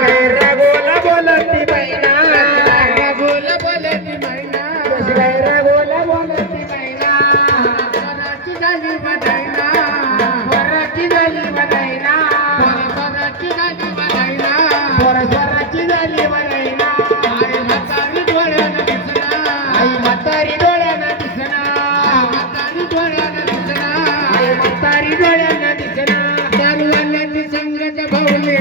बोलती मैना गोल बोलती मैना गोल बोलती मैना स्वराची झाली बधाईना स्वराची झाली बधाईना स्वराची झाली बधाईना स्वराची झाली बधाईना आई म्हातारी डोळ्यानं दिसना आई म्हातारी डोळ्यानं दिसना म्हातारी डोळ्यानं दिसना आई म्हातारी डोळ्यानं दिसना दारूवाल्याची संगत भावली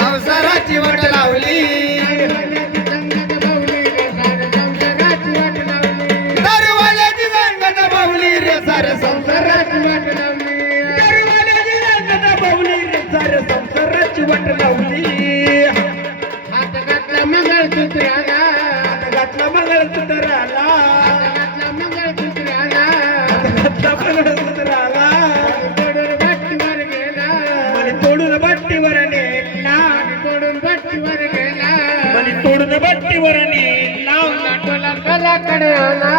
संसाराची वाट लावली दारूवाल्याची संगत भावली संसाराची वाट लावली दारूवाल्याची संगत भावली रे सार संसाराची वाट लावली दारूवाल्याची संगत भावली रे सार संसाराची वाट लावली हात घातला मंगळसूत्राला घातला मंगळसूत्राला घातला मंगळसूत्राला घातला मंगळसूत्राला तोडून भट्टीवर गेला मनी तोडून भट्टीवर नेला तोडून भट्टीवर गेला मनी तोडून भट्टीवर नेला टोला घराकडे आला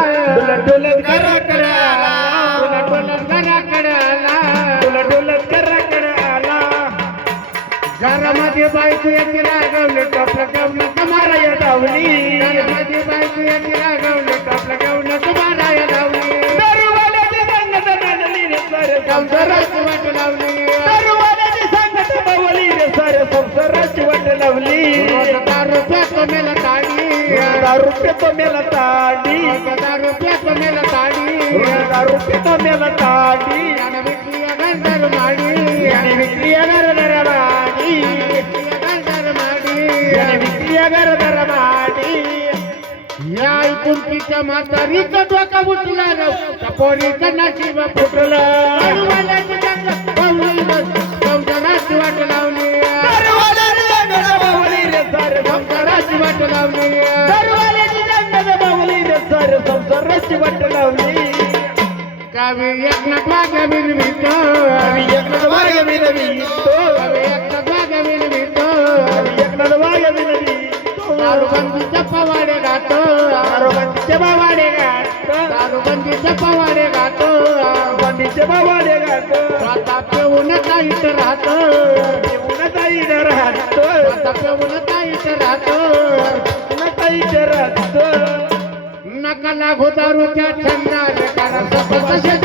डोलत घराकडे आला टोला घराकडे आला डोलत घराकडे आला घरामध्ये बायको येते रागवले टपलं गवलं तुम्हाला मारा धावली घरामध्ये बायको येते रागवले टपलं गवलं तुम्हाला धावली दारूवाल्याची संगत मांडली रे सार संसाराची वाट लावली दारूवाल्याची संगत भावली रे सार संसाराची वाट लावली रुपयात मेला ताडी 10 रुपये तो मेला ताडी 10 रुपयात मेला ताडी 10 रुपये तो मेला ताडी आणि विकली गंधर माडी आणि विक्री घर माडी गंधर माडी आणि विक्री घर माडी या ऐकून तिच्या म्हातारीचं डोकं उठला त्या पोरीचं नशीब फुटलं दारूवाल्याची संगत भावली संसाराची वाट लावली दारूवाल्याची संगत भावली रे सार संसाराची वाट लावली दारूवाल्याची संगत भावली रे सार संसाराची वाट लावली कवी एकनाथ वाघ विनवितो आम्ही एकनाथ वाघ विनवितो कवी एकनाथ वाघ विनवितो एकनाथ वाघ विनवितो दारूबंदीच्या पवाडे गातो दारूबंदीचे बावाडे गातो दारूबंदीच्या पवाडे गातो बंदीचे बावाडे गातो आता पेऊन काहीच राहतो येऊन ताईड राहतो आता पेऊन काहीच राहतो येऊन ताईड राहतो नका लागू दारूच्या छंदाने कारण सपत